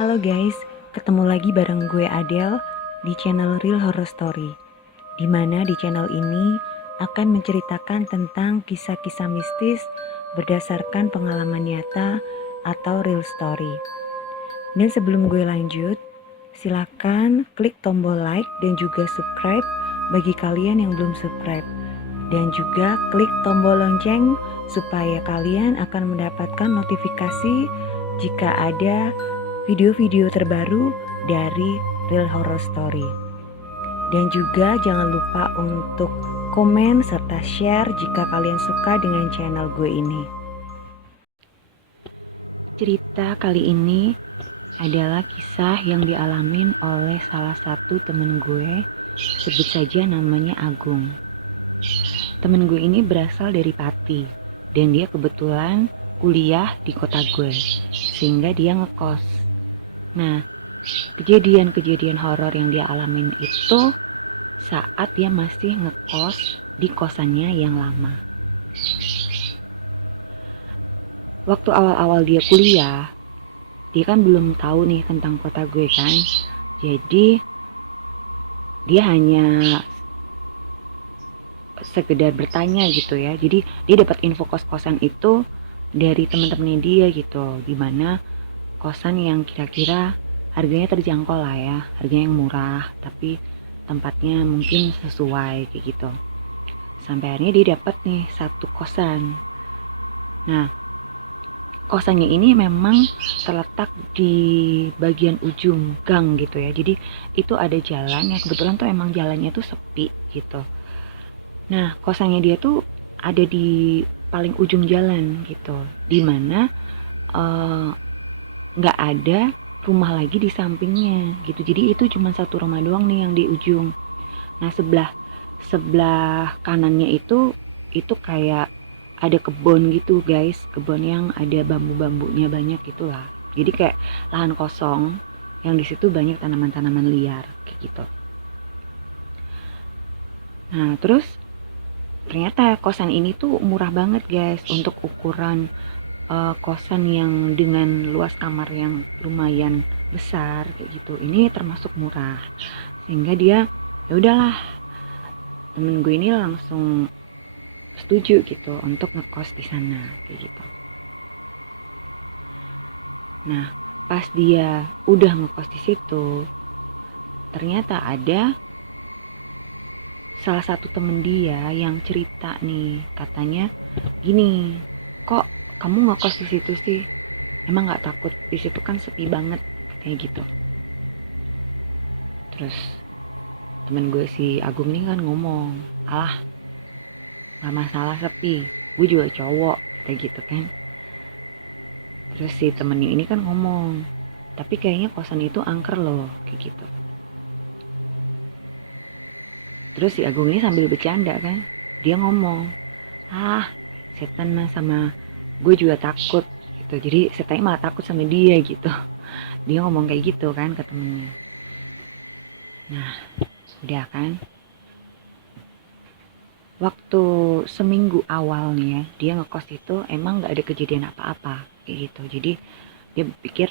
Halo guys, ketemu lagi bareng gue Adele di channel Real Horror Story. Dimana di channel ini akan menceritakan tentang kisah-kisah mistis berdasarkan pengalaman nyata atau real story. Dan sebelum gue lanjut, silakan klik tombol like dan juga subscribe bagi kalian yang belum subscribe. Dan juga klik tombol lonceng supaya kalian akan mendapatkan notifikasi jika ada video-video terbaru dari Real Horror Story. Dan juga jangan lupa untuk komen serta share jika kalian suka dengan channel gue ini. Cerita kali ini adalah kisah yang dialamin oleh salah satu temen gue, sebut saja namanya Agung. Temen gue ini berasal dari Pati, dan dia kebetulan kuliah di kota gue, sehingga dia ngekos. Nah, kejadian-kejadian horor yang dia alamin itu saat dia masih ngekos di kosannya yang lama. Waktu awal-awal dia kuliah, dia kan belum tahu nih tentang kota gue kan. Jadi dia hanya sekedar bertanya gitu ya. Jadi dia dapat info kos-kosan itu dari teman-temannya dia gitu, dimana kosan yang kira-kira harganya terjangkau lah ya, harganya yang murah tapi tempatnya mungkin sesuai kayak gitu. Sampai akhirnya dia dapat nih satu kosan. Nah, kosannya ini memang terletak di bagian ujung gang gitu ya. Jadi itu ada jalan yang kebetulan tuh emang jalannya tuh sepi gitu. Nah, kosannya dia tuh ada di paling ujung jalan gitu, dimana nggak ada rumah lagi di sampingnya gitu. Jadi itu cuma satu rumah doang nih yang di ujung. Nah, sebelah kanannya itu kayak ada kebun gitu guys, kebun yang ada bambu-bambunya banyak gitulah. Jadi kayak lahan kosong yang di situ banyak tanaman-tanaman liar kayak gitu. Nah, terus ternyata kosan ini tuh murah banget guys untuk ukuran kosan yang dengan luas kamar yang lumayan besar kayak gitu. Ini termasuk murah. Sehingga dia ya udahlah, temen gue ini langsung setuju gitu untuk ngekos di sana kayak gitu. Nah, pas dia udah ngekos di situ, ternyata ada salah satu temen dia yang cerita nih, katanya gini, kok kamu ngekos di situ sih? Emang nggak takut? Di situ kan sepi banget kayak gitu. Terus temen gue si Agung nih kan ngomong, alah nggak masalah sepi, gue juga cowok kayak gitu kan. Terus si temennya ini kan ngomong, tapi kayaknya kosan itu angker loh kayak gitu. Terus si Agung ini sambil bercanda kan, dia ngomong, ah setan mah sama gue juga takut gitu. Jadi setannya malah takut sama dia gitu. Dia ngomong kayak gitu kan ke temennya. Nah udah kan, waktu seminggu awal nih ya dia ngekos itu emang nggak ada kejadian apa-apa kayak gitu. Jadi dia pikir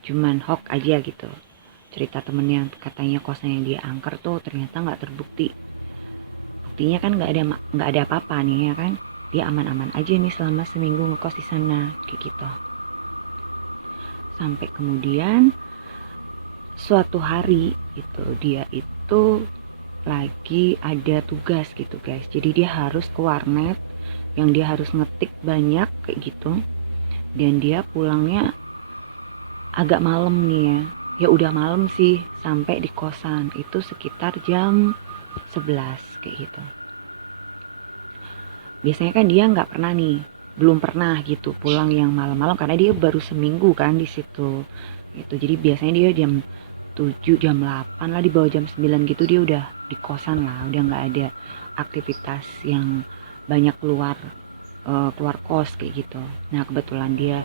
cuman hoax aja gitu. Cerita temen yang katanya kosan yang dia angker tuh ternyata nggak terbukti. Buktinya kan nggak ada apa-apa nih ya kan. Dia aman-aman aja nih selama seminggu ngekos di sana kayak gitu. Sampai kemudian suatu hari itu dia itu lagi ada tugas gitu guys. Jadi dia harus ke warnet yang dia harus ngetik banyak kayak gitu. Dan dia pulangnya agak malam nih ya. Ya udah malam sih, sampai di kosan itu sekitar jam 11 kayak gitu. Biasanya kan dia nggak pernah nih, belum pernah gitu pulang yang malam-malam karena dia baru seminggu kan di situ. Gitu. Jadi biasanya dia jam 7, jam 8 lah, di bawah jam 9 gitu dia udah di kosan lah, udah nggak ada aktivitas yang banyak keluar kos kayak gitu. Nah, kebetulan dia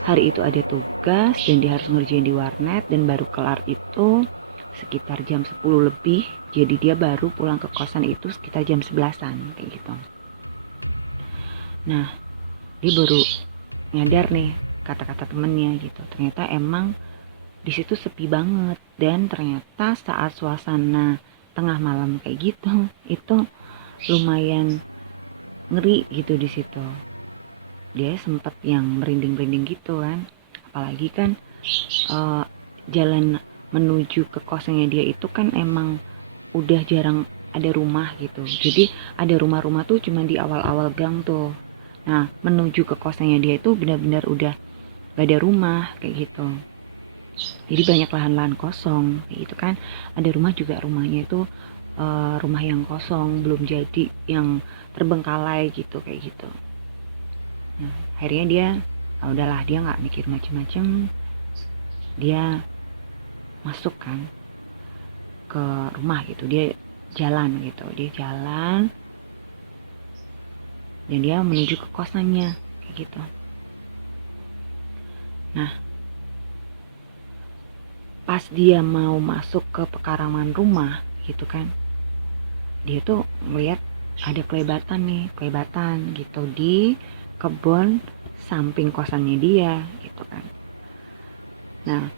hari itu ada tugas dan dia harus ngerjain di warnet dan baru kelar itu sekitar jam 10 lebih. Jadi dia baru pulang ke kosan itu sekitar jam 11-an kayak gitu. Nah, dia baru nyadar nih kata-kata temennya gitu. Ternyata emang di situ sepi banget, dan ternyata saat suasana tengah malam kayak gitu itu lumayan ngeri gitu di situ. Dia sempet yang merinding-merinding gitu kan, apalagi kan uh, jalan menuju ke kosnya dia itu kan emang udah jarang ada rumah gitu. Jadi ada rumah-rumah tuh cuma di awal-awal gang tuh. Nah, menuju ke kosnya dia itu benar-benar udah gak ada rumah kayak gitu. Jadi banyak lahan-lahan kosong kayak gitu kan. Ada rumah juga, rumahnya itu rumah yang kosong, belum jadi, yang terbengkalai gitu kayak gitu. Nah, akhirnya dia udahlah, dia nggak mikir macem-macem, dia masuk kan ke rumah gitu, dia jalan dan dia menuju ke kosannya kayak gitu. Nah, pas dia mau masuk ke pekarangan rumah gitu kan, dia tuh ngeliat ada kelebatan gitu di kebun samping kosannya dia gitu kan. Nah,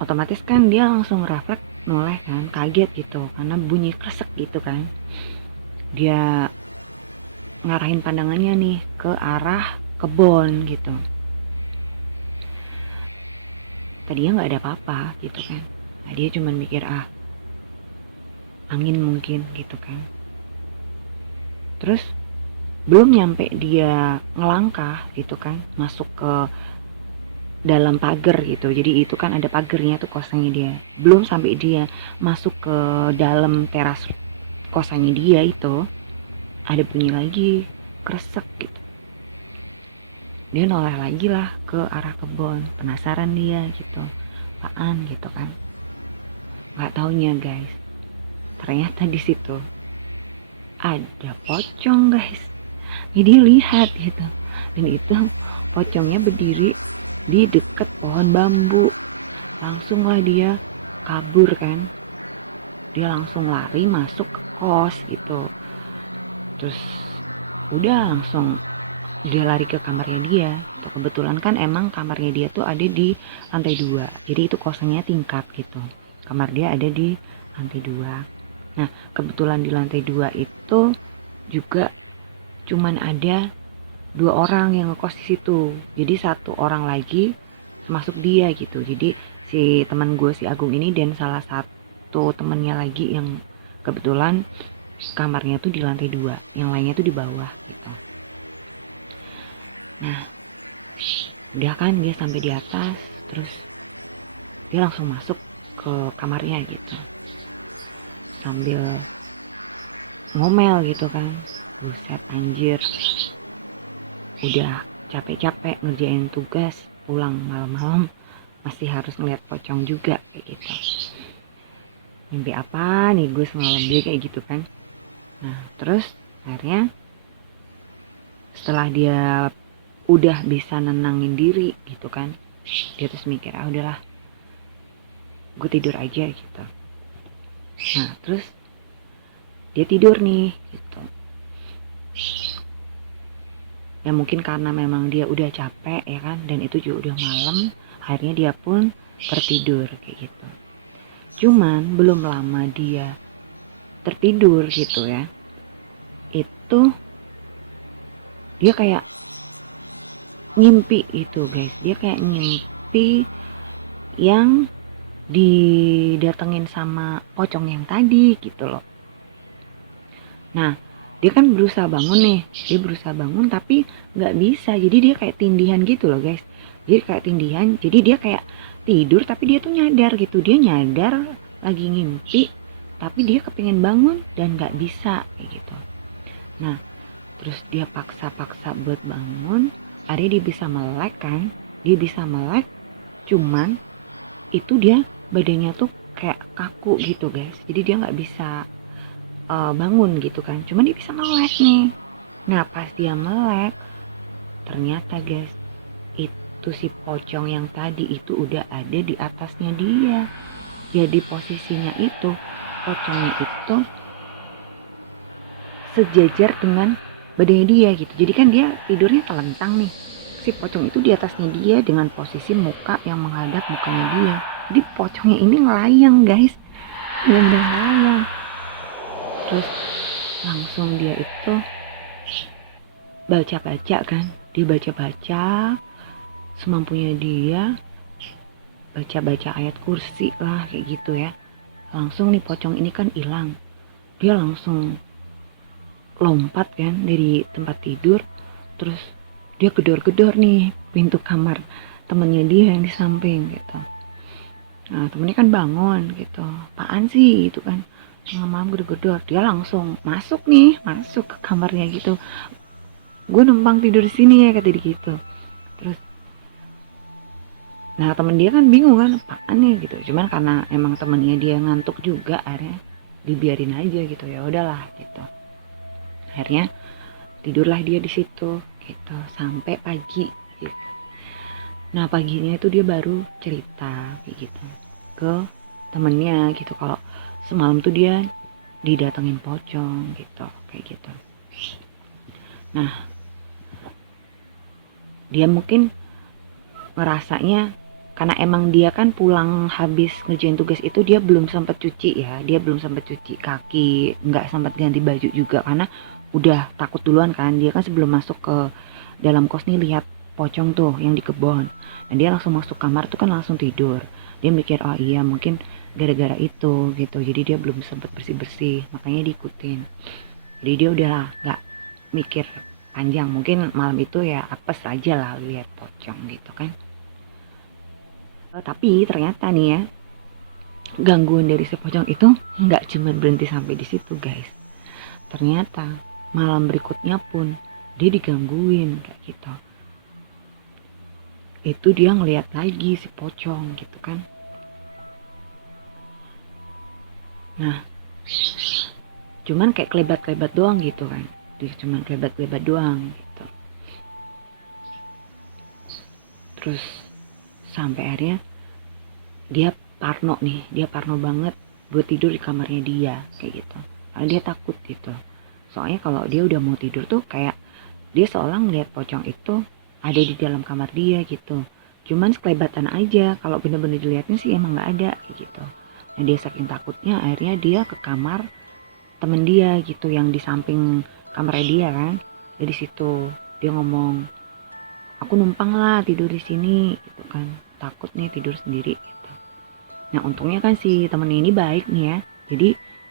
otomatis kan dia langsung refleks noleh kan, kaget gitu karena bunyi kresek gitu kan. Dia ngarahin pandangannya nih ke arah kebun gitu. Tadinya nggak ada apa-apa gitu kan. Nah, dia cuma mikir angin mungkin gitu kan. Terus belum nyampe dia ngelangkah gitu kan, masuk ke dalam pagar gitu. Jadi itu kan ada pagarnya tuh kosannya dia. Belum sampai dia masuk ke dalam teras kosannya dia itu, ada bunyi lagi kresek gitu. Dia noleh lagi lah ke arah kebun, penasaran dia gitu, apaan gitu kan. Nggak taunya guys, ternyata di situ ada pocong guys. Jadi lihat gitu, dan itu pocongnya berdiri di deket pohon bambu. Langsunglah dia kabur kan, dia langsung lari masuk ke kos gitu. Terus udah langsung dia lari ke kamarnya dia gitu. Kebetulan kan emang kamarnya dia tuh ada di lantai 2, jadi itu kosannya tingkat gitu. Kamar dia ada di lantai 2. Nah, kebetulan di lantai 2 itu juga cuman ada 2 orang yang ngekos di situ. Jadi 1 orang lagi termasuk dia gitu. Jadi si teman gue si Agung ini dan salah satu temennya lagi yang kebetulan kamarnya tuh di lantai 2, yang lainnya tuh di bawah gitu. Nah, udah kan dia sampai di atas, terus dia langsung masuk ke kamarnya gitu, sambil ngomel gitu kan. Buset anjir, udah capek-capek ngerjain tugas, pulang malam-malam masih harus ngeliat pocong juga kayak gitu. Mimpi apa nih gue semalam, dia kayak gitu kan. Nah, terus akhirnya setelah dia udah bisa nenangin diri gitu kan, dia terus mikir udahlah gue tidur aja gitu. Nah, terus dia tidur nih gitu. Ya mungkin karena memang dia udah capek ya kan, dan itu juga udah malam, akhirnya dia pun tertidur kayak gitu. Cuman belum lama dia tertidur gitu ya, itu dia kayak ngimpi itu guys. Dia kayak ngimpi yang didatengin sama pocong yang tadi gitu loh. Nah, dia kan berusaha bangun nih, dia berusaha bangun tapi nggak bisa. Jadi dia kayak tindihan gitu loh guys. Jadi kayak tindihan, jadi dia kayak tidur tapi dia tuh nyadar gitu. Dia nyadar lagi ngimpi, tapi dia kepingin bangun dan nggak bisa kayak gitu. Nah, terus dia paksa-paksa buat bangun, akhirnya dia bisa melek kan. Dia bisa melek, cuman itu dia badannya tuh kayak kaku gitu guys. Jadi dia nggak bisa bangun gitu kan, cuman dia bisa melek nih. Nah, pas dia melek, ternyata guys, itu si pocong yang tadi itu udah ada di atasnya dia. Jadi posisinya itu, pocongnya itu sejajar dengan badannya dia gitu. Jadi kan dia tidurnya telentang nih, si pocong itu di atasnya dia dengan posisi muka yang menghadap mukanya dia. Jadi pocongnya ini ngelayang guys, benar-benar ngelayang. Terus langsung dia itu baca-baca kan, dia baca-baca semampunya dia, baca-baca ayat kursi lah kayak gitu ya. Langsung nih pocong ini kan hilang, dia langsung lompat kan dari tempat tidur, terus dia gedor-gedor nih pintu kamar temennya dia yang di samping gitu. Nah temennya kan bangun gitu, apaan sih gitu kan, malam-malam gedor-gedor. Dia langsung masuk ke kamarnya gitu, gue numpang tidur di sini ya kata dia gitu. Terus nah temen dia kan bingung kan, apaan nih gitu. Cuman karena emang temennya dia ngantuk juga, akhirnya dibiarin aja gitu, ya udahlah gitu. Akhirnya tidurlah dia di situ gitu sampai pagi gitu. Nah paginya itu dia baru cerita kayak gitu ke temennya gitu, kalau semalam tuh dia didatengin pocong gitu kayak gitu. Nah dia mungkin ngerasanya karena emang dia kan pulang habis ngerjain tugas itu dia belum sempat cuci ya, dia belum sempat cuci kaki, nggak sempat ganti baju juga karena udah takut duluan kan. Dia kan sebelum masuk ke dalam kos nih lihat pocong tuh yang di kebon, dan dia langsung masuk kamar tuh kan langsung tidur. Dia mikir oh iya mungkin gara-gara itu gitu, jadi dia belum sempat bersih-bersih makanya diikutin. Jadi dia udahlah nggak mikir panjang, mungkin malam itu ya apes aja lah lihat pocong gitu kan. Tapi ternyata nih ya, gangguan dari si pocong itu nggak cuma berhenti sampai di situ guys. Ternyata malam berikutnya pun dia digangguin kayak gitu. Itu dia ngeliat lagi si pocong gitu kan. Nah, cuman kayak kelebat-kelebat doang gitu kan. Dia cuman kelebat-kelebat doang gitu. Terus sampai akhirnya dia parno banget buat tidur di kamarnya dia kayak gitu. Karena dia takut gitu. Soalnya kalau dia udah mau tidur tuh kayak dia seolah ngeliat pocong itu ada di dalam kamar dia gitu. Cuman sekelebatan aja, kalau bener-bener dilihatnya sih emang nggak ada kayak gitu. Nah dia saking takutnya akhirnya dia ke kamar temen dia gitu yang di samping kamarnya dia kan. Jadi situ dia ngomong, aku numpang lah tidur di sini gitu kan, takut nih tidur sendiri gitu. Nah untungnya kan si temennya ini baik nih ya, jadi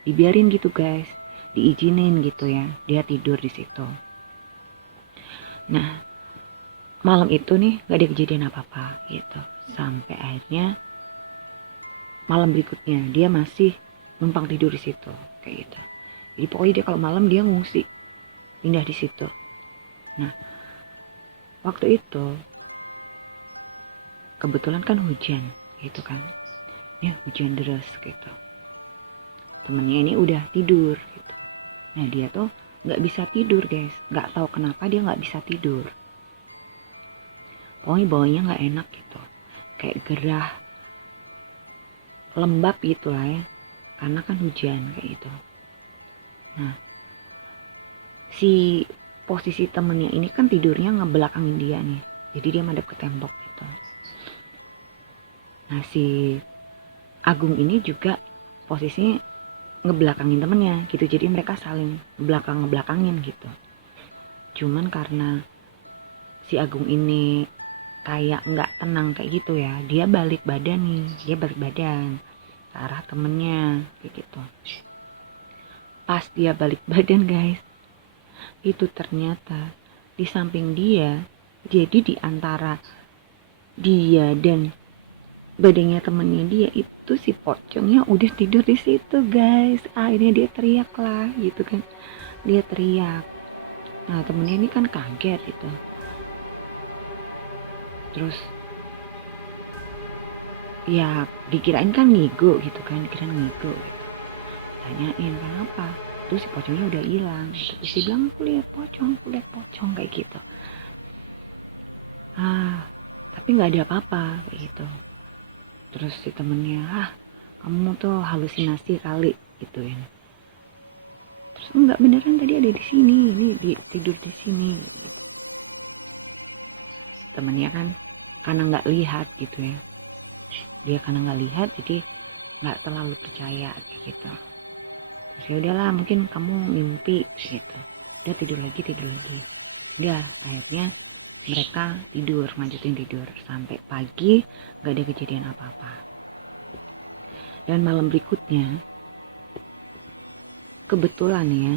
dibiarin gitu guys, diizinin gitu ya dia tidur di situ. Nah malam itu nih gak ada kejadian apa-apa gitu, sampai akhirnya malam berikutnya dia masih numpang tidur di situ kayak gitu. Jadi pokoknya dia kalau malam dia ngungsi pindah di situ. Nah waktu itu kebetulan kan hujan gitu kan, ya hujan deras gitu. Temennya ini udah tidur gitu. Nah dia tuh nggak bisa tidur guys, nggak tahu kenapa dia nggak bisa tidur. Pokoknya bawahnya nggak enak gitu, kayak gerah, lembab gitu lah ya, karena kan hujan kayak gitu. Nah si posisi temennya ini kan tidurnya ngebelakangin dia nih, jadi dia madep ke tembok gitu. Nah si Agung ini juga posisinya ngebelakangin temennya gitu, jadi mereka saling ngebelakangin gitu. Cuman karena si Agung ini kayak nggak tenang kayak gitu ya, dia balik badan ke arah temennya kayak gitu. Pas dia balik badan guys, itu ternyata di samping dia, jadi di antara dia dan badannya temennya dia itu si pocongnya udah tidur di situ guys. Akhirnya dia teriak lah gitu kan, dia teriak. Nah temennya ini kan kaget gitu. Terus ya dikirain kan ngigo gitu kan, dikirain ngigo gitu. Tanyain kenapa, terus si pocongnya udah hilang gitu. Terus dia bilang aku lihat pocong kayak gitu. Tapi nggak ada apa-apa kayak gitu. Terus si temennya, kamu tuh halusinasi kali gitu ya. Terus enggak, beneran tadi ada di sini, ini tidur di sini gitu. temennya kan karena nggak lihat gitu ya, dia karena nggak lihat jadi nggak terlalu percaya kayak gitu. Terus ya udahlah, mungkin kamu mimpi gitu, udah tidur lagi. Udah, akhirnya mereka tidur, lanjutin tidur sampai pagi, nggak ada kejadian apa-apa. Dan malam berikutnya kebetulan ya,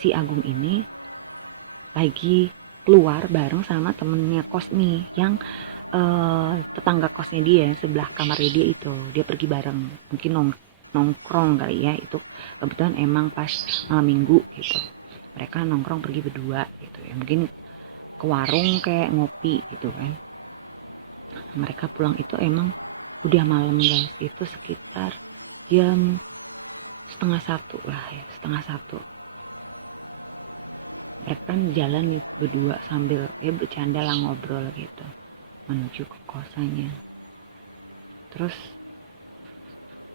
si Agung ini lagi keluar bareng sama temennya kos nih, yang tetangga kosnya dia, sebelah kamarnya dia itu. Dia pergi bareng, mungkin nongkrong kali ya, itu kebetulan emang pas malam minggu gitu. Mereka nongkrong pergi berdua gitu ya, mungkin ke warung kayak ngopi gitu kan. Mereka pulang itu emang udah malam guys, itu sekitar jam 12:30 lah ya, 12:30. Mereka kan jalan nih berdua sambil ya bercanda lah, ngobrol gitu menuju ke kosannya. Terus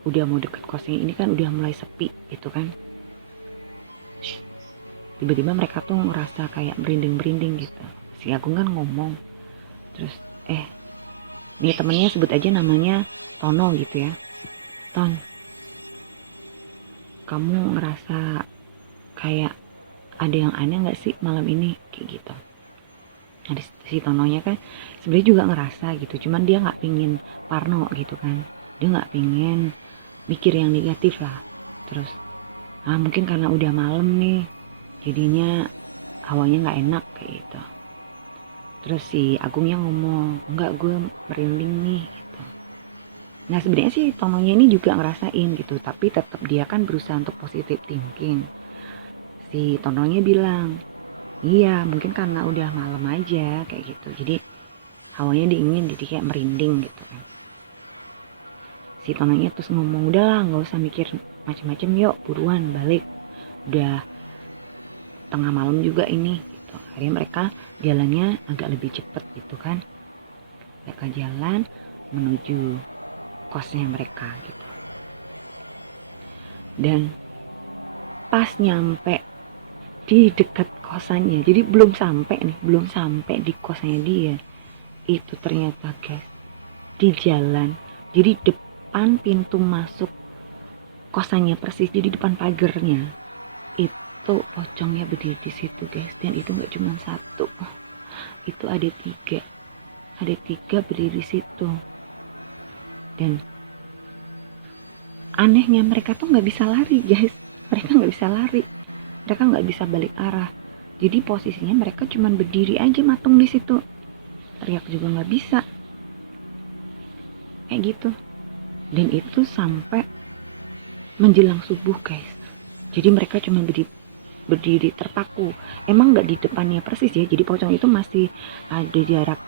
udah mau deket kosnya ini kan udah mulai sepi gitu kan. Tiba-tiba mereka tuh ngerasa kayak merinding gitu. Si Agung kan ngomong, terus nih temennya sebut aja namanya Tono gitu ya. Ton, kamu ngerasa kayak ada yang aneh nggak sih malam ini kayak gitu. Nah, si Tononya kan sebenarnya juga ngerasa gitu, cuman dia nggak pingin parno gitu kan, dia nggak pingin mikir yang negatif lah. Terus mungkin karena udah malam nih jadinya hawanya nggak enak kayak gitu. Terus si Agungnya ngomong, enggak, gue merinding nih gitu. Nah sebenarnya sih Tononya ini juga ngerasain gitu, tapi tetap dia kan berusaha untuk positive thinking. Si Tononya bilang, iya mungkin karena udah malam aja kayak gitu, jadi hawanya dingin jadi kayak merinding gitu kan. Si Tononya terus ngomong, udahlah nggak usah mikir macem-macem, yuk buruan balik, udah tengah malam juga ini gitu. Akhirnya mereka jalannya agak lebih cepet gitu kan, mereka jalan menuju kosnya mereka gitu. Dan pas nyampe di dekat kosannya, jadi belum sampai di kosnya dia, itu ternyata guys di jalan, jadi depan pintu masuk kosannya persis, jadi depan pagernya itu pocongnya berdiri di situ guys. Dan itu nggak cuma satu, itu ada tiga berdiri di situ. Dan anehnya mereka tuh nggak bisa lari guys, mereka nggak bisa balik arah. Jadi posisinya mereka cuma berdiri aja matung di situ, teriak juga nggak bisa kayak gitu. Dan itu sampai menjelang subuh guys. Jadi mereka cuma berdiri terpaku, emang nggak di depannya persis ya, jadi pocong itu masih ada jarak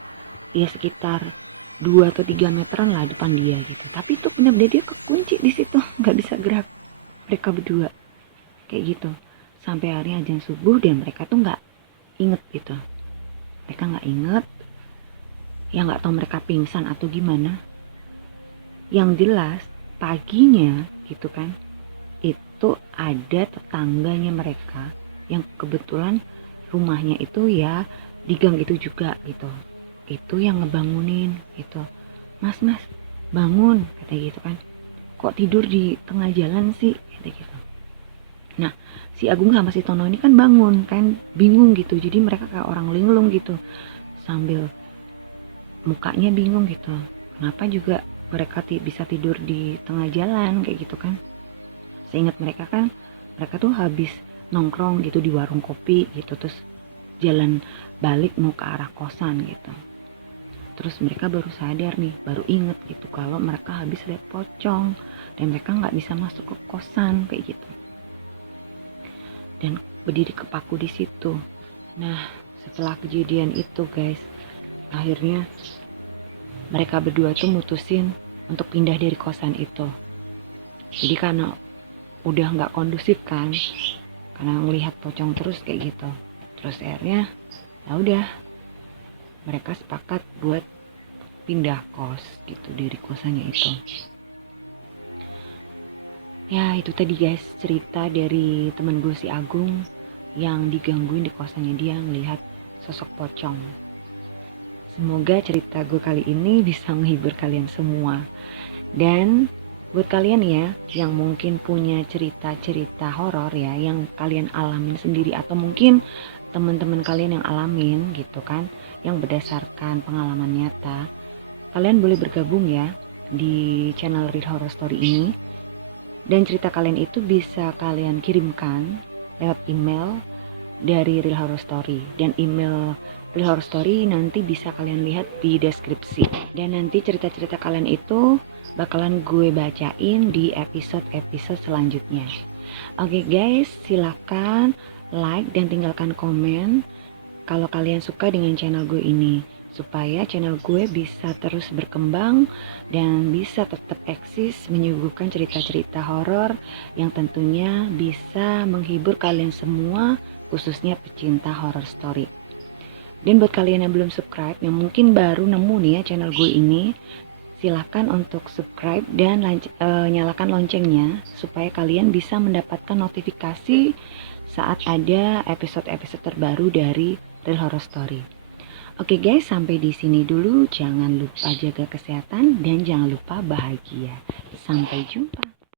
ya sekitar 2 atau 3 meteran lah depan dia gitu. Tapi itu benar-benar dia kekunci di situ, nggak bisa gerak. Mereka berdua kayak gitu sampai hari azan subuh, dan mereka tuh nggak inget gitu. Mereka nggak inget, ya nggak tahu mereka pingsan atau gimana. Yang jelas paginya gitu kan, itu ada tetangganya mereka yang kebetulan rumahnya itu ya di gang itu juga gitu. Itu yang ngebangunin gitu, mas bangun kata gitu kan, kok tidur di tengah jalan sih kata gitu. Nah si Agung sama si Tono ini kan bangun kan, bingung gitu, jadi mereka kayak orang linglung gitu sambil mukanya bingung gitu, kenapa juga mereka bisa tidur di tengah jalan kayak gitu kan. Seingat mereka kan mereka tuh habis nongkrong gitu di warung kopi gitu, terus jalan balik mau ke arah kosan gitu. Terus mereka baru sadar nih, baru inget gitu kalau mereka habis lihat pocong dan mereka nggak bisa masuk ke kosan kayak gitu. Dan berdiri kepaku di situ. Nah, setelah kejadian itu guys, akhirnya mereka berdua tuh mutusin untuk pindah dari kosan itu. Jadi karena udah nggak kondusif kan, karena melihat pocong terus kayak gitu. Terus akhirnya ya udah mereka sepakat buat pindah kos gitu dari kosannya itu. Ya itu tadi guys cerita dari temen gue si Agung yang digangguin di kosannya dia ngelihat sosok pocong. Semoga cerita gue kali ini bisa menghibur kalian semua. Dan buat kalian ya yang mungkin punya cerita-cerita horor ya yang kalian alamin sendiri atau mungkin teman-teman kalian yang alamin gitu kan, yang berdasarkan pengalaman nyata, kalian boleh bergabung ya di channel Real Horror Story ini. Dan cerita kalian itu bisa kalian kirimkan lewat email dari Real Horror Story, dan email Real Horror Story nanti bisa kalian lihat di deskripsi. Dan nanti cerita-cerita kalian itu bakalan gue bacain di episode-episode selanjutnya. Oke guys, silakan like dan tinggalkan komen kalau kalian suka dengan channel gue ini, supaya channel gue bisa terus berkembang dan bisa tetap eksis menyuguhkan cerita-cerita horor yang tentunya bisa menghibur kalian semua, khususnya pecinta horror story. Dan buat kalian yang belum subscribe, yang mungkin baru nemu nih ya channel gue ini, silahkan untuk subscribe dan nyalakan loncengnya supaya kalian bisa mendapatkan notifikasi saat ada episode-episode terbaru dari Real Horror Story. Oke guys, sampai di sini dulu. Jangan lupa jaga kesehatan dan jangan lupa bahagia. Sampai jumpa.